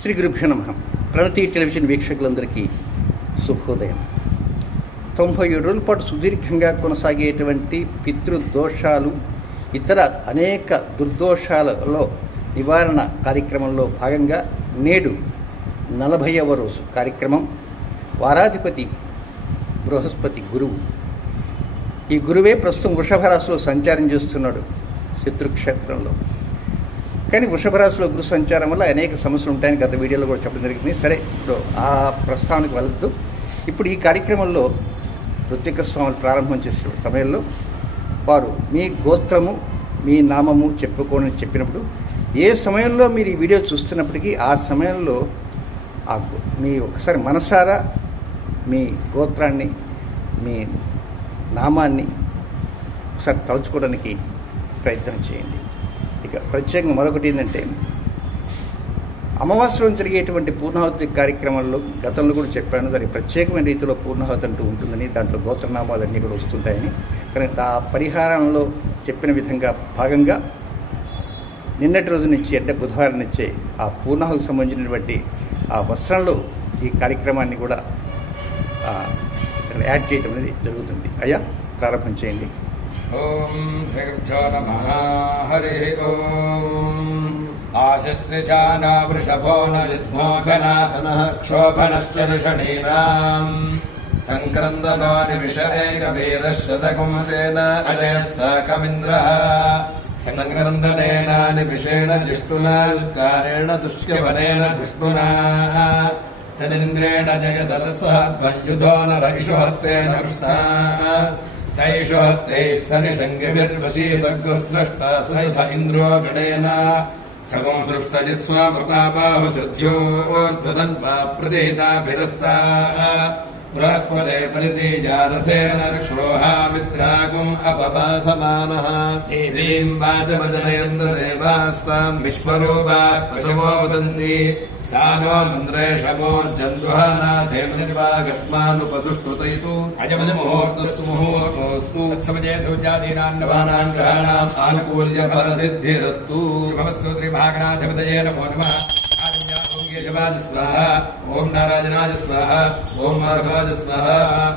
శ్రీ గురుభ్యో నమః. ప్రణతి టెలివిజన్ వీక్షకులందరికీ శుభోదయం. 97 రోజుల పాటు సుదీర్ఘంగా కొనసాగేటువంటి పితృదోషాలు, ఇతర అనేక దుర్దోషాలలో నివారణ కార్యక్రమంలో భాగంగా నేడు 40వ రోజు కార్యక్రమం. వారాధిపతి బృహస్పతి గురువు. ఈ గురువే ప్రస్తుతం వృషభ రాశిలో సంచారం చేస్తున్నాడు, శత్రుక్షేత్రంలో. కానీ వృషభ రాశిలో గురు సంచారం వల్ల అనేక సమస్యలు ఉంటాయని గత వీడియోలో కూడా చెప్పడం జరిగింది. సరే, ఇప్పుడు ఆ ప్రస్తావనకు వెళ్ళద్దు. ఇప్పుడు ఈ కార్యక్రమంలో ఋత్విక స్వాములు ప్రారంభం చేసే సమయంలో వారు మీ గోత్రము, మీ నామము చెప్పుకోని చెప్పినప్పుడు ఏ సమయంలో మీరు ఈ వీడియో చూస్తున్నప్పటికీ ఆ సమయంలో మీ ఒకసారి మనసారా మీ గోత్రాన్ని, మీ నామాన్ని ఒకసారి తలుచుకోవడానికి ప్రయత్నం చేయండి. ఇక ప్రత్యేకంగా మరొకటి ఏంటంటే, అమావాస్యలో జరిగేటువంటి పూర్ణాహుతి కార్యక్రమంలో గతంలో కూడా చెప్పాను, దానికి ప్రత్యేకమైన రీతిలో పూర్ణాహుతి అంటూ ఉంటుందని, దాంట్లో గోత్రనామాలన్నీ కూడా వస్తుంటాయని. కానీ ఆ పరిహారంలో చెప్పిన విధంగా భాగంగా నిన్నటి రోజు నుంచి అంటే బుధవారం నుంచే ఆ పూర్ణాహుతికి సంబంధించినటువంటి ఆ వస్త్రంలో ఈ కార్యక్రమాన్ని కూడా యాడ్ చేయడం అనేది జరుగుతుంది. అయ్యా, ప్రారంభం చేయండి. ఓం శ్రీ గురుభ్యో నమః. హరి ఓం. ఆశస్త్రిశానా వృషభో నమోఘనాథనః క్షోభనశ్చరుషణీనాం సంక్రందనో నిమిష ఏకవేదశతకంసేన అజయత్సాకమింద్రః సంక్రందనేన నిమిషేణ జిష్ణునా యుత్కారేణ దుష్యవనేన జిష్ణునా తదింద్రేణ జగదత్సహద్వయుధో నరయిషుహస్తేన కృష్ణా సైషోస్తే సనిషంగిర్వశీ సగ్గుస్నష్టా స్నైధ ఇంద్రో గణేన సగం సృష్టజిత్స్వా ప్రతాపాహు శ్రుత్యోర్ధన్వా ప్రదేతాభిరస్తా బృహస్పతే పరితేజారథేన క్షోహామిత్రాగం అపబాధమానః దేవీం వాచమజనయంత దేవాస్తాం విశ్వరూపా పశవో వదంతి సానో మంత్రేషమోర్జందుహానాథేర్నిర్వాగస్మానుపసుష్టుతయితు అజమముహూర్తస్ముహూర్తోస్తు తత్సమజే సూర్యాదీనాన్నవానాం గ్రహాణాం ఆనుకూల్య ఫలసిద్ధిరస్తు. శుభమస్తు. శ్రీమహాగణాధిపతయే నమో నమః. ఓం కేశవాయ స్వాహా, ఓం నారాయణాయ స్వాహా, ఓం మాధవాయ స్వాహా,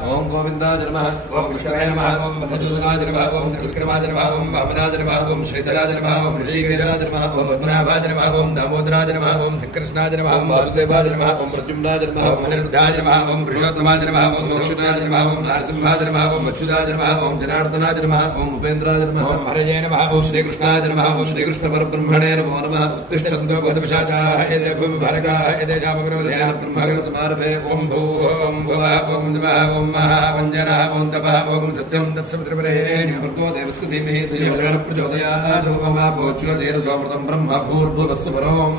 ఓం గోవిందాయ నమః, ఓం విష్ణవే నమః, ఓం మధుసూదనాయ నమః, ఓం త్రివిక్రమాయ నమః, ఓం వామనాయ నమః, ఓం శ్రీధరాయ నమః, ఓం ఋషికేశాయ నమః, ఓం పద్మనాభాయ నమః, ఓం దామోదరాయ నమః, ఓం శ్రీకృష్ణాయ నమః, ఓం వాసుదేవాయ నమః, ఓం ప్రద్యుమ్నాయ నమః, ఓం అనిరుద్ధాయ నమః, ఓం పురుషోత్తమాయ నమః, ఓం మోక్షదాయ నమః, ఓం నరసింహాయ నమః, ఓం అచ్యుతాయ నమః, ఓం జనార్దనాయ నమః, ఓం ఉపేంద్రాయ నమః, ఓం హరయే నమః, ఓం శ్రీకృష్ణాయ నమః, ఓం శ్రీకృష్ణ పరబ్రహ్మణే నమో నమః. ఉత్తిష్టంతో భూతపిశాచాః ఏతే భూమిభారకాః ఏతే జామగ్నోదయాన బ్రహ్మగణ సమారభే. ఓం భూః భువః ఓం నమః, ఓం మహావంజనః, ఓం తపః, ఓం సత్యం తత్సవితుర్వరేణ్యం భర్గో దేవస్య ధీమహి ధియో యో నః ప్రచోదయాత్. ఓం భూజ్యోతిర్ సోమృతం బ్రహ్మ భూర్భువస్సు వరోం.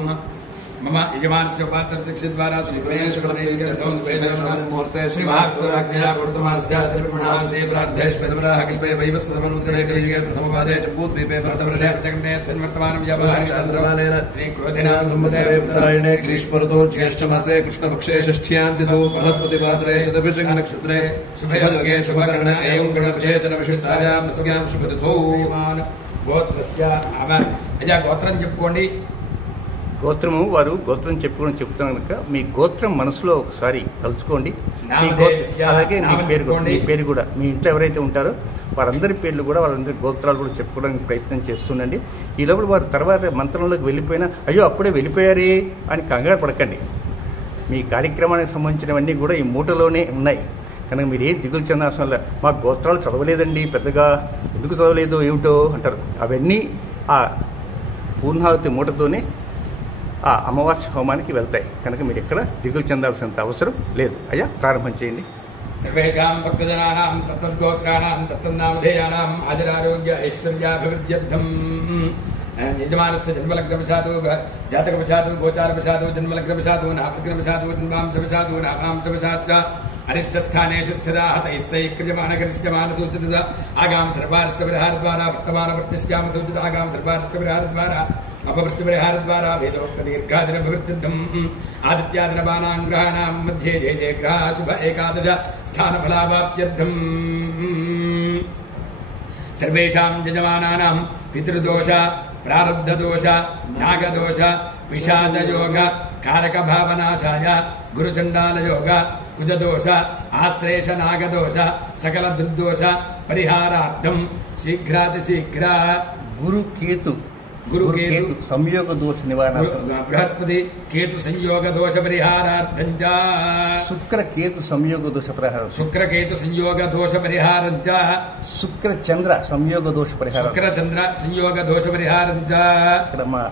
మమ యజమానస్య ఉపాత్తరచక్షుద్వారా శ్రీప్రేషముహూర్తే శ్రీమహాజ్ఞా గురుతమానస్య త్రిపుణాంతే ప్రార్థేష్పదవరాహ కల్పే వైవస్పదమనుగ్రహే కలియుగే ప్రథమపాదే చంబూద్వీపే భరతవర్షే ప్రతిగణేస్మిన్ వర్తమానం వ్యవహారికాంధ్రమానేన శ్రీక్రోధినాం సంవత్సరే ఉత్తరాయణే గ్రీష్మఋతో జ్యేష్ఠమాసే కృష్ణపక్షే షష్ఠ్యాం తిథౌ బృహస్పతివాసరే శతభిషం నక్షత్రే శుభయోగే శుభకరణ ఏం గణపశేచన విశుద్ధాయాం తస్యాం శుభతిథౌ. గోత్రస్య నామ. అయ్యా, గోత్రం చెప్పుకోండి. గోత్రము వారు గోత్రం చెప్పుకొని చెప్తున్నాను కనుక మీ గోత్రం మనసులో ఒకసారి తలుచుకోండి. అలాగే మీ పేరు కూడా, మీ ఇంట్లో ఎవరైతే ఉంటారో వారందరి పేర్లు కూడా, వాళ్ళందరి గోత్రాలు కూడా చెప్పుకోవడానికి ప్రయత్నం చేస్తుండండి. ఈ లోపల వారు తర్వాత మంత్రంలోకి వెళ్ళిపోయినా అయ్యో అప్పుడే వెళ్ళిపోయారే అని కంగారు పడకండి. మీ కార్యక్రమానికి సంబంధించినవన్నీ కూడా ఈ మూటలోనే ఉన్నాయి కనుక మీరు ఏం దిగులు చెందాల్సిన వల్ల మా గోత్రాలు చదవలేదండి, పెద్దగా ఎందుకు చదవలేదు ఏమిటో అంటారు. అవన్నీ ఆ పూర్ణాహుతి మూటతోనే ఆ అమావాస్య హోమానికి వెళ్తాయి కనుక మీరు ఎక్కడ దిగులు చెందాల్సినంత అవసరం లేదు. అయ్యా, ప్రారంభం చేయండి. సర్వేషాం భక్తజనానాం తత్తద్గోత్రాణాం తత్తన్నామధేయానాం ఆజరారోగ్య ఐశ్వర్యాభివృద్ధ్యర్థం యజమానస్య జన్మలగ్నవశాతు జాతకవశాతు గోచారవశాతు జన్మలగ్నవశాతు నామలగ్నవశాతు జన్మాంశవశాతు నామాంశవశాచ్చ అరిష్టస్థానేషు స్థితాః తైస్తైః క్రియమాణగరిష్టమానసూచిత ఆగాం సర్వారిష్టపరిహారద్వారా వర్తమానవర్తిష్యామ సూచిత ఆగాం సర్వారిష్టపరిహారద్వారా अपवृत्तिपरिहारद्वारा वेदोक्त दीर्घादिनभिवृद्धिद्धम् आदित्यादिनबानां ग्रहाणां मध्ये जय जय ग्रह शुभ एकादश स्थानफलावाप्त्यर्थम् सर्वेषां यजमानानां पितृदोष प्रारब्धदोष नागदोष पिशाच योग कारक भावनाशाय गुरुचंडाल योग कुजदोष आश्लेष नागदोष सकल दुर्दोष परिहारार्थम शीघ्रातिशीघ्र गुरु केतु संयोग दोष निवारण बृहस्पति केतु संयोग दोष परिहारार्थं च शुक्र केतु संयोग दोष परिहार शुक्र केतु संयोग दोष परिहारं च शुक्र चंद्र संयोग दोष परिहार शुक्र चंद्र संयोग दोष परिहारं च ఇక్కడ మా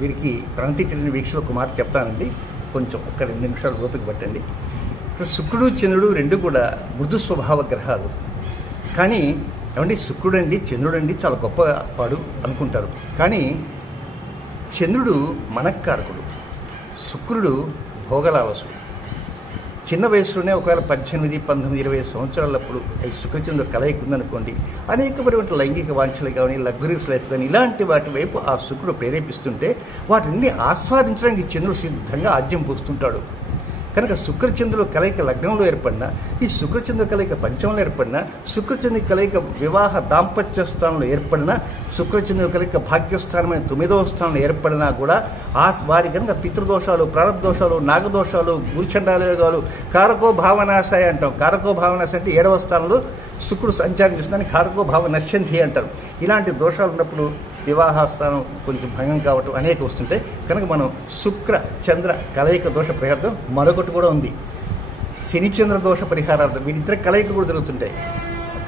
వీరికి ప్రణతి వీక్షలో ఒక మాట చెప్తానండి, కొంచెం ఒక 2 నిమిషాలు ఓపిక పట్టండి. ఇప్పుడు శుక్రుడు చంద్రుడు రెండు కూడా మృదు స్వభావ గ్రహాలు. కానీ ఏమండి శుక్రుడండి చంద్రుడండి చాలా గొప్ప వాడు అనుకుంటారు. కానీ చంద్రుడు మనక్కారకుడు, శుక్రుడు భోగలాలసుడు. చిన్న వయసులోనే ఒకవేళ 18, 19, 20 సంవత్సరాలప్పుడు ఈ శుక్రచంద్ర కలయిక ఉందనుకోండి, అనేకమైనటువంటి లైంగిక వాంఛలు కానీ లగ్జరీస్ లైఫ్ కానీ ఇలాంటి వాటి వైపు ఆ శుక్రుడు ప్రేరేపిస్తుంటే వాటిని ఆస్వాదించడానికి చంద్రుడు సిద్ధంగా ఆజ్యం పోస్తుంటాడు. కనుక శుక్రచంద్రుల కలయిక లగ్నంలో ఏర్పడినా, ఈ శుక్రచంద్ర కలయిక పంచమంలో ఏర్పడినా, శుక్రచంద్ర కలయిక వివాహ దాంపత్య స్థానంలో ఏర్పడినా, శుక్రచంద్ర కలయిక భాగ్యస్థానమైన 9వ స్థానంలో ఏర్పడినా కూడా వారి కనుక పితృదోషాలు, ప్రారంభదోషాలు, నాగదోషాలు, గురుచండాలయోగాలు, కారకో భావనాశాయ అంటాం. కారకో భావనాశాయ అంటే 7వ స్థానంలో శుక్రుడు సంచారం చేస్తుందని కారకో భావ నశ్యంతి అంటారు. ఇలాంటి దోషాలు ఉన్నప్పుడు వివాహస్థానం కొంచెం భంగం కావటం అనేక వస్తుంటాయి. కనుక మనం శుక్ర చంద్ర కలయిక దోష పరిహారం మరొకటి కూడా ఉంది, శనిచంద్ర దోష పరిహారార్థం. వీటిద్దరి కలయిక కూడా జరుగుతుంటాయి.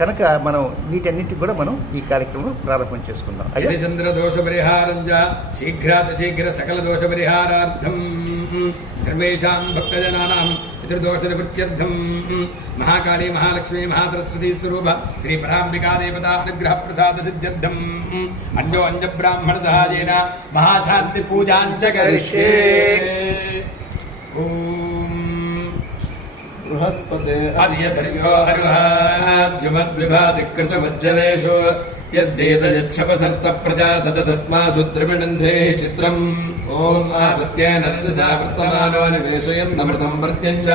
కనుక మనం వీటన్నిటికి కూడా మనం ఈ కార్యక్రమం ప్రారంభం చేసుకుందాం. శనిచంద్ర దోష పరిహారం శీఘ్ర సకల దోష పరిహారార్థం సర్వేషాం భక్తజనానాం పితృదోష నివృత్త్యర్థం మహాకాళీ మహాలక్ష్మీ మహాసరస్వతీ స్వరూప శ్రీ పరాంబికా దేవతా అనుగ్రహ ప్రసాద సిద్ధ్యర్థం అంజ బ్రాహ్మణ సహాయేన మహాశాంతి పూజాంచ కరిష్యే. బృహస్పతే అధియధర్యో అర్హాద్యుమద్విభాదికృతమజ్జనేషు యద్దేతయచ్చపసర్త ప్రజా తదస్మాసు ద్రవిణంధే చిత్రం ఓం ఆసత్యేన రజసా వర్తమానో నివేశయన్నమృతం ప్రత్యంచ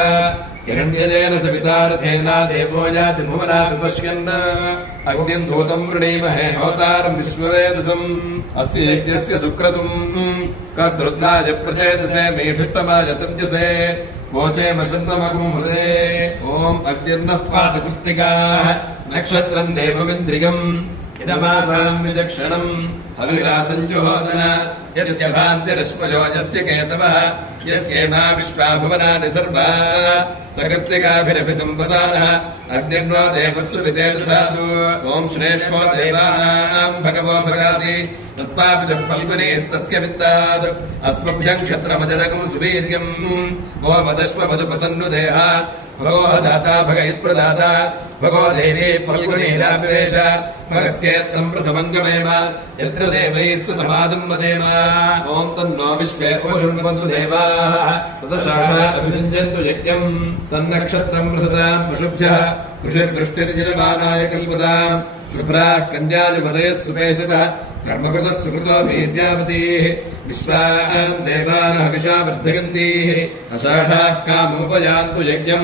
హిరణ్యజేన సవితారథేన దేవో యాతి భువనా విపశ్యన్ అగ్నిం దూతం వృణీమహే హోతారం విశ్వవేదసం అస్య యజ్ఞస్య సుక్రతుం కర్తృత్వాయ ప్రచేతసే మేభిష్టమాయ తజ్జసే వోచే మశంతమగుం హృదే ఓం అగ్నిర్నః పాదకృత్తికాః నక్షత్రం దేవమింద్రియం ఇదమాసాం విచక్షణం అవిలాసంజోదన యస్య భాంతిరశ్మజో యస్య కేతవః యస్యేమా విశ్వా భువనాని సర్వా సకర్తికాభిరభి సంవసానః అగ్నిర్నో దేవస్సు విదేదధాతు ఓం శ్రేష్ఠో దేవానాం భగవో భగాసి తత్పాపిదః ఫల్గునేస్తస్య విత్తాద్ అస్మభ్యం క్షత్రమజనకం సువీర్యం ఓమదశ్వ మధుపసన్నుదేహ భగో దాతా భగయిత్ప్రదాత భగో దేవీ ఫల్గునీలాభివేశ భగస్యేత్తం ప్రసమంగమేమ యత్ర దేవైః సుతమాదం వదేమ ఓం తన్నో విశ్వే ఉపశృణ్వంతు దేవాః తదశాఖా అభిసంజంతు యజ్ఞం తన్నక్షత్రం ప్రసదాం పశుభ్యః కృషిర్వృష్టిర్యజమానాయ కల్పదాం శుభ్రాः కన్యాయువదయः సుపేషతः కర్మకృతः సుకృతో వీర్యావతీः విశ్వాం దేవానః విషా వర్ధయంతీः అషాఢాः కామోపయాంతు యజ్ఞం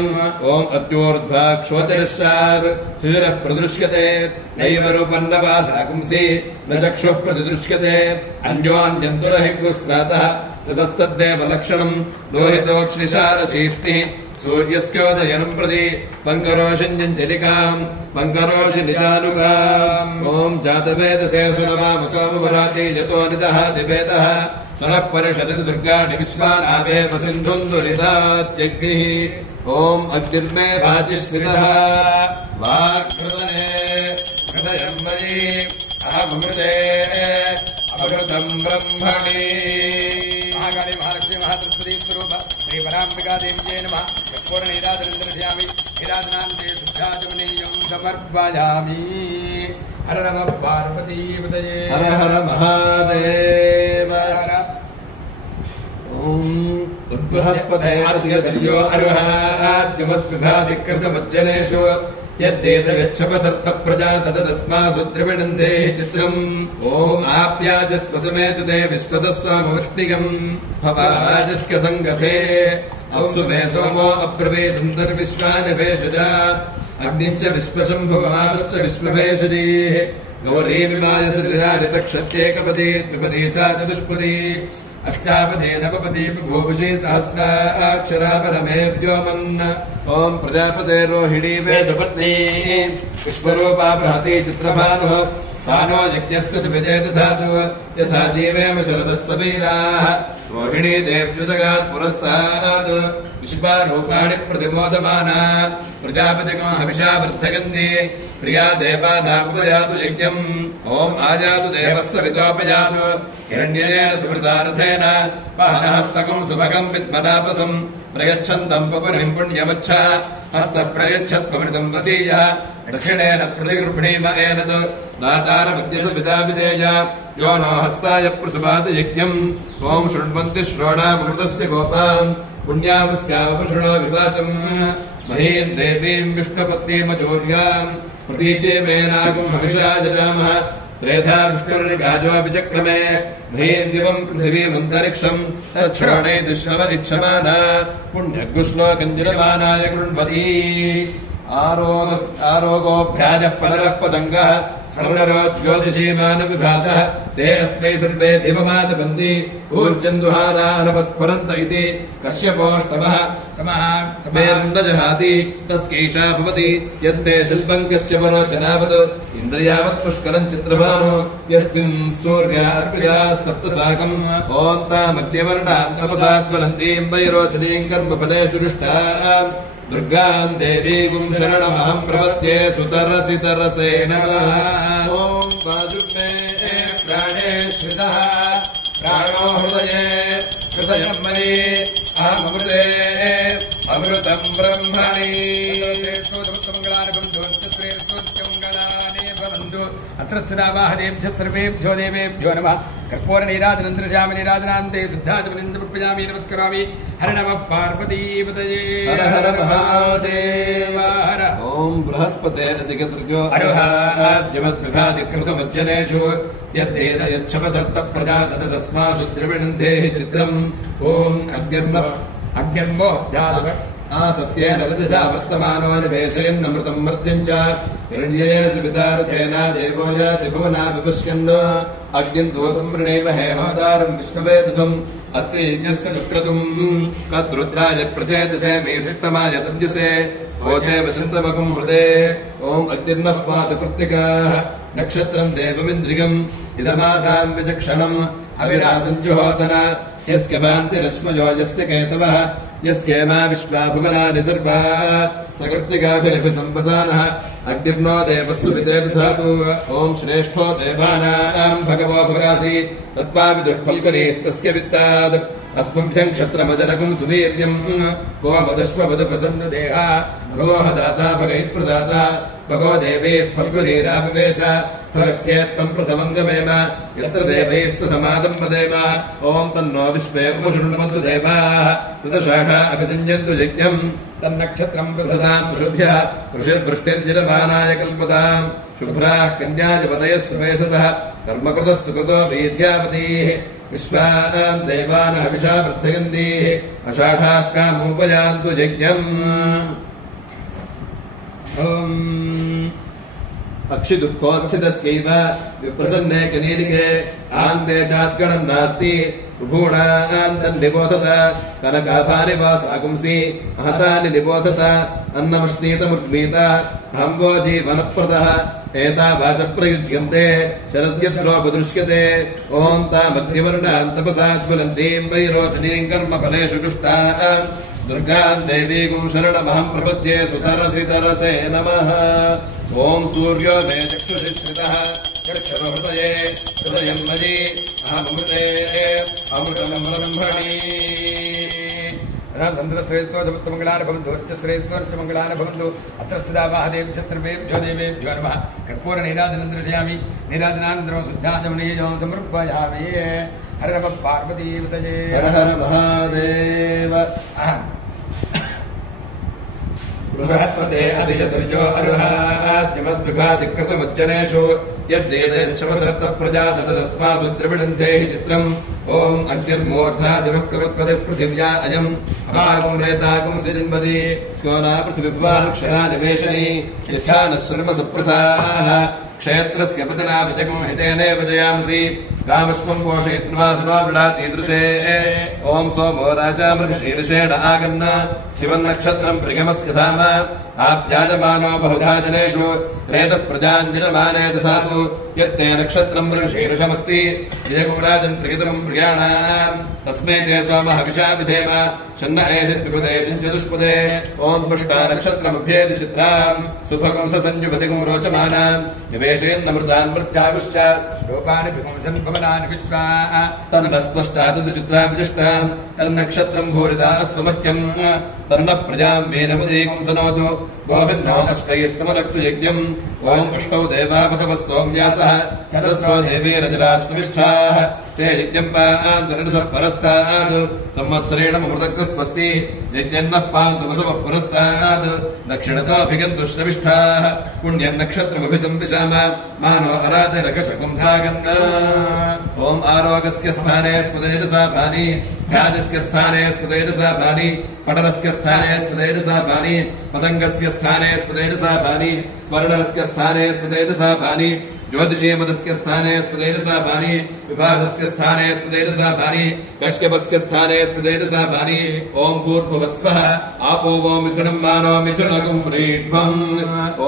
ఓం అత్యోర్ధ్వాక్షోతిరశ్చాత్ శిశిరः ప్రదృశ్యతే నైవ రూపన్నవాసాకుంసి న చక్షుః ప్రతిదృశ్యతే అన్యోన్యంతురహిగుస్వాతः సతస్తద్దేవ లక్షణం లోహితోక్ష్ణిశారశీష్టిः సూర్యస్యోదయనం ప్రతి పంకరోషంజలికాం పంకరోషి నిజానుకాం ఓం జాతవేదసే సునమామసోమవరాతి యతో నిదహాతి వేదః సనః పరిషది దుర్గాణి విశ్వానావేవ సింధుందురితాత్యగ్నిః ఓం అగ్నిర్మే వాచిశ్రితః వాగ్హృదనే హృదయం మయి అహమృతే అమృతం బ్రహ్మణి. మహాకాళీ మహాలక్ష్మీ మహాసరస్వతీ స్వరూప శ్రీ పరాంబికా దేవ్యై నమః. పూర్ణీరాజనందర్శయామి హిరాజనాంతే శుద్ధాచమనీయం సమర్పయామి. హర నమ పార్వతీపతయే హర హర మహాదేవ. ఓం బృహస్పతే అధియో అర్హాద్యుమద్విభాదికృతమజ్జనేషు యద్దేతగచ్చపసర్త ప్రజా తదస్మాసు ద్రవిణంధే చిత్రం ఓం ఆప్యాజస్వసమేతుదే విశ్వతస్వామవస్తిగం భవాజస్య సంగతే ఔసు మే సోమో అబ్రవీదం దర్విశ్వాని భేషజాత్ అగ్నిశ్చ విశ్వశంభువమాపశ్చ విశ్వభేషజీః గౌరీ విమాయ శ్రీరాజితక్షత్యేకపదీ ద్విపదీ సా చతుష్పదీ अष्टापदे नवपदे बभूषे सहस्राक्षरा परमेभ्योमन् ओम प्रजापते रोहिणी वेदपत्नी विश्वरूपा बृहती चित्रभानुः सानो यज्ञस्य सुविजय दधातु यथा जीवेम शरदः सबीराः रोहिणी देव्युदगात् पुरस्तात् विश्वारूपाणि प्रतिमोदमाना प्रजापतिको हविषा वर्धयन्ति प्रिया देवानामुपयातु यज्ञम् ओम् आयातु देवः सवितोपयातु हिरण्येन सुकृतार्थेन वाहनहस्तकम् सुभगम् विद्मनापसम् प्रयच्छन्तम् पपुरिम् पुण्यमच्छ हस्तः प्रयच्छत्पमृतम् वसीयः दक्षिणेन प्रतिगृह्णीम एनत् दातारमद्यसुपिता विधेय यो नो हस्ताय प्रसुपात यज्ञम् ओम् शृण्वन्ति श्रोणामृतस्य गोपाम् पुण्यामस्यावपशृणो विवाचम् महीम् देवीम् विष्णुपत्नीमचौर्याम् प्रतीचे मेनागुम् हविषा जगामः त्रेधा विष्णुर्निकाजो विचक्रमे महीम् दिवम् पृथिवीमन्तरिक्षम् तच्छ्रवणे दुश्रव इच्छमाना पुण्यगुश्लोकञ्जलमानाय कृण्वती आरोगोऽभ्याजः फलरः पतङ्गः स्वर्णरो ज्योतिषीमानविभासः ते अस्मै सर्वे दिवमातपन्ति ऊर्जन्दुहारानपस्फुरन्त इति कश्यपोष्टमः समेर्नजहाति तस्कैषा भवति यत्ते शिल्पम् कश्यपरोचनावत् इन्द्रियावत् पुष्करम् चित्रभानो यस्मिन् सूर्या अर्पिता सप्तसाकम् ओन्तामद्यवर्णाम् तपसात्वलन्तीम् वैरोचनीम् कर्मफलेषु दुष्टाम् दुर्गाम् देवीम् शरणमहम् प्रपद्ये सुतरसि तरसे नमः ॐ पादुके प्राणे श्रितः प्राणो हृदये हृदयम् मयि अहमृते अमृतम् ब्रह्मणि अत्र स्थिरावाहदेभ्यः सर्वेभ्यो देवेभ्यो नमः कर्पूरनीराजनन्दृशामि निराजनान्ते शुद्धाचमनिन्दप्रपयामि नमस्करामि हर नमः पार्वतीपतये हर हर महादेव हर ओम बृहस्पते अधिगतृभ्यो अरुहाद्यमद्विभाधिकृतमज्जनेषु यद्देदयच्छपसर्तप्रजातत तस्मासु द्रविणन्तेः चित्रम् ओम् अग्निर्मो सत्येन रजसा वर्तमानो निवेशयन्नमृतम् मर्त्यम् च हिरण्येन सुवितारथेन देवो याति भुवना विपुष्यन् अग्निम् दूतम् वृणीमहे होतारम् विश्ववेदसम् अस्य यज्ञस्य सुक्रतुम् कद्रुद्राय प्रचेतसे मेधिष्टमाय तव्यसे भोजे वसन्तमकुम् हृदे ओम् अग्निर्नः पातु कृत्तिकाः नक्षत्रम् देवमिन्द्रियम् इदमासाम् विचक्षणम् अविरासञ्जुहोतन यस्य भान्तिरश्मयो यस्य केतवः यस्येमा विश्वा भुवनानि सर्वाः सकृत्तिकाभिरभिसम्पसानः अग्निर्नो देवस्तु विदेदधातु ओम् श्रेष्ठो देवानाम् भगवो भगासि तत्त्वाविदुः फल्गुनीस्तस्य वित्तात् अस्मभ्यम् क्षत्रमजनकम् सुवीर्यम् को मदश्ववदुपसन्नदेहा भगो दाता भगैत्प्रदाता भगो देवैः फल्गुनीरापवेश भगस्येत्तम् प्रसमङ्गमेम यत्र देवैः समादम् वदेम ओम् तन्नो विश्वे उपशृण्वन्तु देवाः तदशाखा अभिसञ्जन्तु यज्ञम् तन्नक्षत्रम् प्रसदाम् शुभ्यः ऋषिर्वृष्टिर्जलमानाय कल्पताम् शुभ्राः कन्याजपतयः सुपेशसः कर्मकृतः सुकृतो वीर्यापतीः विश्वाम् देवान् हविषा वर्धयन्तीः अषाढाः कामुपयान्तु यज्ञम् अक्षिदुःखोच्छिदस्यैव विप्रसन्ने कनीरिके आन्ते चाद्गणम् नास्ति प्रभूणाम् तन्निबोधत कनकाभानि वा साकुंसि महतानि निबोधत अन्नमश्नीतमुज्मीत अहम्बो जीवनप्रदः एता वाचः प्रयुज्यन्ते शरद्यत्रोपदृश्यते ओम् तामग्निवर्णाम् तपसाद्वलन्तीम् वैरोचनीम् कर्मफलेषु दुष्टाम् दुर्गाम् देवीगुम् शरणमहम् प्रपद्ये सुतरसि तरसे नमः ओम् सूर्यो मे चक्षुषिश्रितः चक्षुर्हृदये हृदयम् मयि अहमृते अमृतम् ब्रह्मणि सन्द्रश्रेष्ठो धमत्तमङ्गलानि भवन्तु अर्चश्रेष्ठोर्चमङ्गलानि भवन्तु अत्र स्थिता महादेभ्यः सर्वेभ्यो देवेभ्यो नमः कर्पूरनीराजनन्दर्शयामि नीराजनानन्तरं शुद्धाचमनीयं समर्पयामि हर नमः पार्वतीपतये हर हर महादेव बृहस्पते अधिचतुर्यो अरुहाद्यमद्विभाधिकृतमज्जनेषु यद्देदच्छवसर्तप्रजातत तस्मासु द्रविणन्तेः चित्रम् ओम् अग्निर्मूर्धादिवक्कवत्पतिः पृथिव्या अयम् अपाकम् रेताकम् सिजन्वति स्कोना पृथिविभ्वाक्षरा निवेशनी यच्छा नः सुर्मसुप्रथाः क्षेत्रस्य पतना विजगं हितेनेव जयामसि रामस्वं पोषयित्वा सुरावृडातीदृशे ॐ सोमो राजा मृगशीर्षेण आगन्न शिवन्नक्षत्रं प्रियमस्य धाम आप्याजमानो बहुधा जनेषु रेतः प्रजाञ्जनमाने दधातु यत्ते नक्षत्रं मृगशीर्षमस्ति विजगुराजन् प्रियतरं प्रियाणाम् तस्मै ते सोमः विशा विधेम शन्न एधिर्विपदे चतुष्पदे ॐ पुष्टा नक्षत्रमभ्येति चित्राम् सुभगं सञ्जुपतिगं रोचमानाम् निवेशयन्नमृतान् मृत्यागुश्च रूपाणि विपुंसन् भवनानि विश्वा तन्नस्पष्टादु चित्राभिजुष्टाम् तन्नक्षत्रं भूरिदास्तमह्यम् तन्नः प्रजाम् वेनमुदीकं सनोतु गोभिन्नो अष्टैः समरक्तु यज्ञम् ॐ अष्टौ देवावसवः सोम्यासः चतस्रो देवीरजलाश्रमिष्ठाः ते यज्ञम् पान्तरसः परस्तात् संवत्सरेण ममृतक्तः स्वस्ति यज्ञन्नः पान्तु वसवः पुरस्तात् दक्षिणतोऽभिगन्तु श्रमिष्ठाः पुण्यम् नक्षत्रमभिसंविशाम मानो अराधनकशकं सागन्न ॐ आरोगस्य स्थाने स्पदेजसा भानि ध्यानस्य स्थाने स्पदेजसा भानि पटलस्य स्थाने स्पदेजसा भानि पतङ्गस्य स्थाने स्पदेजसा भानि स्वर्णरस्य स्थाने स्पदेजसा भानि ज्योतिषीमदस्य स्थाने स्पदेजसा भानि विभागस्य स्थाने स्पदेजसा भानि कश्यपस्य स्थाने स्पदेजसा भानि ॐ भूर्भुवस्वः आपो वो मिथुनं मानो मिथुनकं व्रीड्वम्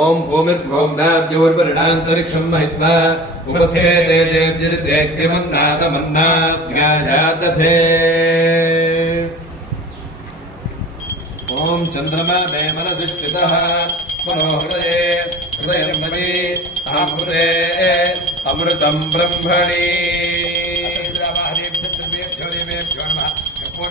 ॐ भूमिर्भोम्नाद्योर्वरिणान्तरिक्षं महित्वा उपस्थेते देव्यमन्नाथमन्नाध्यायादधे ॐ चन्द्रमा मे मनसि स्थितः मनो हृदये हृदयं मयि अमृते अमृतं ब्रह्मणि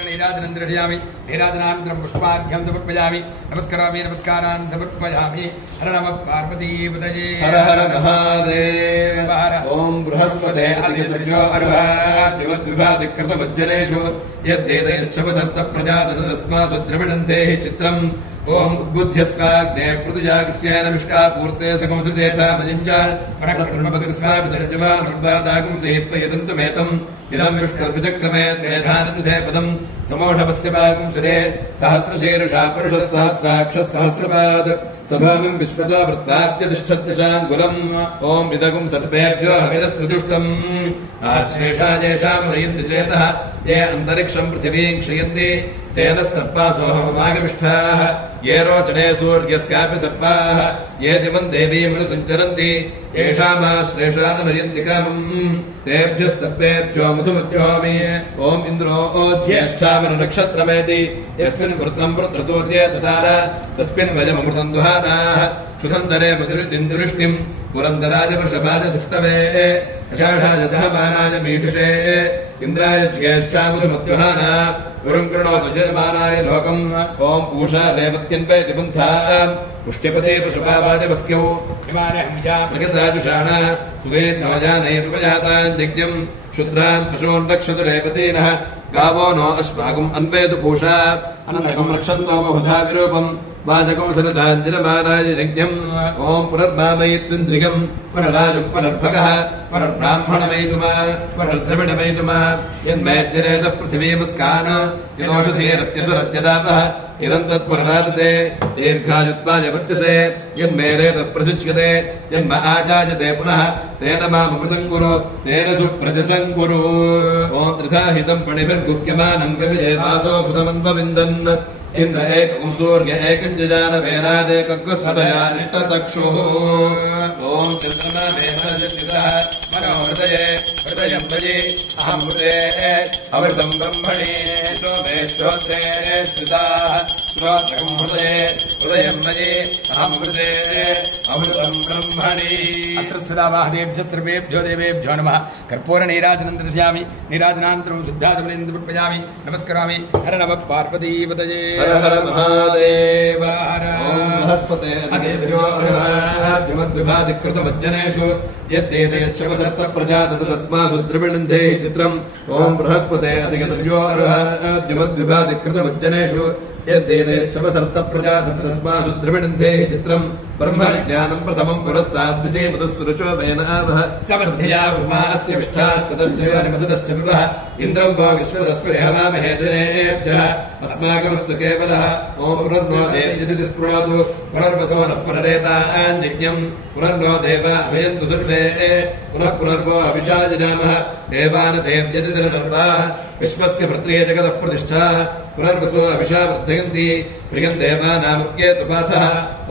नीराजनन्द्रयामि नीराजनानन्तरं पुष्पार्घ्यं समर्पयामि नमस्करामि नमस्कारान् समर्पयामि हर नमः पार्वतीपतये हर हर महादेव ॐ बृहस्पते अधिकतुर्यो अर्वाद्युवद्विभादिकृतमज्जनेषु यद्देतयच्छवसर्तः प्रजातत तस्मात् द्रविणन्ते हि चित्रम् ॐ उद्बुध्यस्वाग्ने पृथुजाकृत्येन विष्टापूर्ते सकंसुतेथा मजिञ्च परक्रमपतिस्वामितरजवानुर्वादागुंसेत्वयदन्तुमेतम् इदं विष्णुर्विचक्रमे त्रेधानतिथे पदम् समोढवस्य पागुं सुरे सहस्रशीर्षा पुरुषः सहस्राक्षः सहस्रपाद सभामिं विश्वतो वृत्ताद्यतिष्ठद्दशाङ्गुलम् ॐ इदगुं सर्पेभ्यो हविरस्तुजुष्टम् आश्लेषा येषां रयन्ति चेतः ये अन्तरिक्षं पृथिवीं क्षयन्ति तेन सर्पासोऽहमागमिष्ठाः ये रोचने सूर्यस्यापि सर्पाः ये दिवं देवीं संचरन्ति येषामाश्लेषादनयन्ति कामम् तेभ्यस्तर्पेभ्यो मधुमध्योमि ॐ इन्द्रो ज्येष्ठावननक्षत्रमेति यस्मिन् वृत्तं वृत्रतूर्ये ददार तस्मिन् वयममृतं दुहानाः सुधन्दरे मधुरितिन्दृष्टिम् पुरन्दराय वृषभाय दुष्टवे अषाढाय सहमानाय मीषुषे इन्द्राय ज्येष्ठामधुमद्युहाना गुरुं कृणोतु यजमानाय लोकम् ॐ पूषा देवत्यन्वयति पुन्था पुष्ट्यपते पशुपावाजवस्त्यौ प्रगताजुषाण सुवेद्नोजानैरुपजातान् यज्ञम् क्षुद्रान् पशून्रक्षतु रेवतीनः गावो नो अश्वाकुम् अन्वेतु पूषा अन्नकम् रक्षन्तो बहुधा विरूपम् वाचकम् सनुताञ्जलमानाय यज्ञम् ॐ पुनर्भामयित्विन्द्रियम् पुनराजुः पुनर्भगः पुनर्ब्राह्मणमयितुमा पुनर्द्रविणमयितुमा यन्मैद्यरेतः पृथिवीमस्कान यदोषधीरप्यसुरद्यदापः इदं तत्पुनरादते दीर्घायुत्वाय वर्चसे यन्मेरेतः प्रसुच्यते यन्म आजायते पुनः तेन मामृतं कुरु तेन सुप्रजसं कुरु ॐ त्रिधा हितं पणिभिर्गुह्यमानं कविदेवासो भुतमन्वविन्दन् इन्द्र एकं सूर्य एकं जजान वेदादेकग्रस्वतया निष्ठतक्षुः ॐ चन्द्रमा मे मनसि स्थितः मनो हृदये हृदयं मयि अहमृते अमृतं ब्रह्मणि सोमे श्रोत्रे स्थिताः श्रोत्रं हृदये हृदयं मयि अहमृते अमृतं ब्रह्मणि अत्र सदा महादेभ्यः सर्वेभ्यो देवेभ्यो नमः कर्पूरनीराजनं दर्शयामि नीराजनानन्तरं शुद्धाचमनीं समर्पयामि नमस्करामि हर नमः पार्वतीपतये हर हर महादेव ॐ बृहस्पते अधिकतुर्यो अर्वाद्युवद्विभादिकृतमज्जनेषु यद्देतयच्छवसर्तः प्रजातत तस्मात् द्रविणन्ते हि चित्रम् ॐ बृहस्पते अधिकतुर्यो अर्वाद्युवद्विभादिकृतमज्जनेषु यद्देतयच्छवसर्तः प्रजातत तस्मात् द्रविणन्ते हि चित्रम् ब्रह्मज्ञानं प्रथमं पुरस्ताद्विषे मधुस्तुरुचो वेन आवह समर्धया उमास्य विष्ठाः सतश्च निमसतश्च विवः इन्द्रं वो विश्वतस्परिहवामहे जनेभ्यः अस्माकमस्तु केवलः ॐ पुनर्नो देव्यति स्पृणोतु पुनर्वसो नः पुनरेताञ्जिज्ञम् पुनर्नो देव अभयन्तु सर्वे पुनः पुनर्वो अभिषाजनामः देवान देव्यति निर्वाः विश्वस्य भर्त्रे जगतः प्रतिष्ठा पुनर्वसो अभिषा वर्धयन्ति प्रियम् देवानामुक्येतु पाथः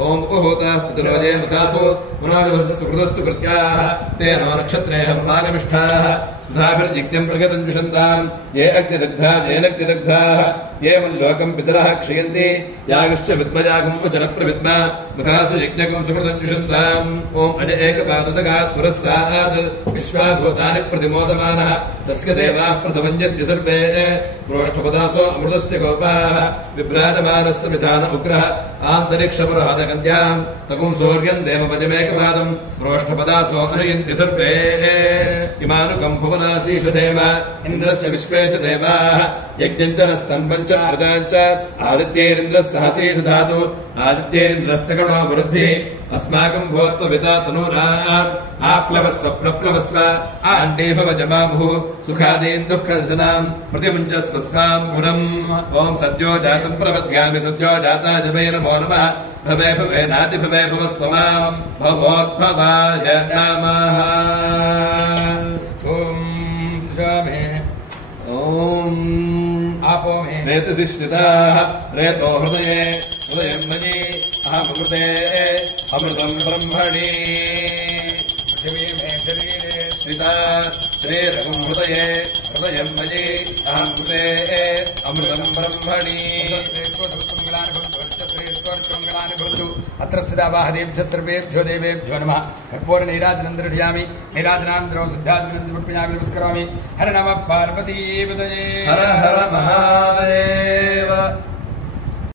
ॐ उहोताः पितरोजे मतासु पुनर्वसस्तु कृतस्तु कृत्याः तेन नक्षत्रेह प्रमागमिष्ठाः सुधाभिर्जिज्ञम् प्रगतम् विशन्ताम् ये अग्निदग्धा येनग्निदग्धाः ये मल्लोकम् पितरः क्षयन्ति यागश्च विद्मयागम् उचरप्रविद्मा मुखासु यज्ञकम् सुकृतम् विशन्ताम् ॐ अज एकपादुदगात् पुरस्तात् विश्वाभूतानि प्रतिमोदमानः तस्य देवाः प्रसमञ्जन्ति सर्वे प्रोष्ठपदासो अमृतस्य गोपाः विभ्राजमानस्य मिधान उग्रः आन्तरिक्षपुरहदकन्याम् तकुम् सूर्यम् देवपजमेकपादम् प्रोष्ठपदासो अनुयन्ति सर्वे इमानुकम् भुवनासीष देव इन्द्रश्च विश्वे च देवाः यज्ञम् च नस्तम्भम् च प्रजाम् च आदित्यैरिन्द्रः सहसीष धातु आदित्यैरिन्द्रस्य गणो वृद्धिः अस्माकम् भूत्वविता तनूनाम् आप्लवस्व प्रप्लवस्व आण्डे भव जमाभुः सुखादीन् दुःखदनाम् प्रतिमुञ्चस्व स्माम् पुरम् ॐ सद्यो जातम् प्रपद्यामि सद्यो जाताय वै नमो नमः भवे भवेनादि भवे भवस्व माम् भवोद्भवाय नमः ॐ आपो मे रेतसिष्ठिताः रेतो हृदये हृदयम् मयि अहमृते अमृतम् ब्रह्मणि पृथिवी मे शरीरे स्थिता श्रीरघुम् हृदये हृदयम् मयि अहमृते अमृतम् ब्रह्मणि अत्र स्थितावाहदेभ्यः सर्वेभ्यो देवेभ्यो नमः कर्पूरनीराजनं दर्शयामि नीराजनानन्तरं शुद्धाजनं समर्पयामि नमस्करोमि हर नमः पार्वतीपतये हर हर महादेव।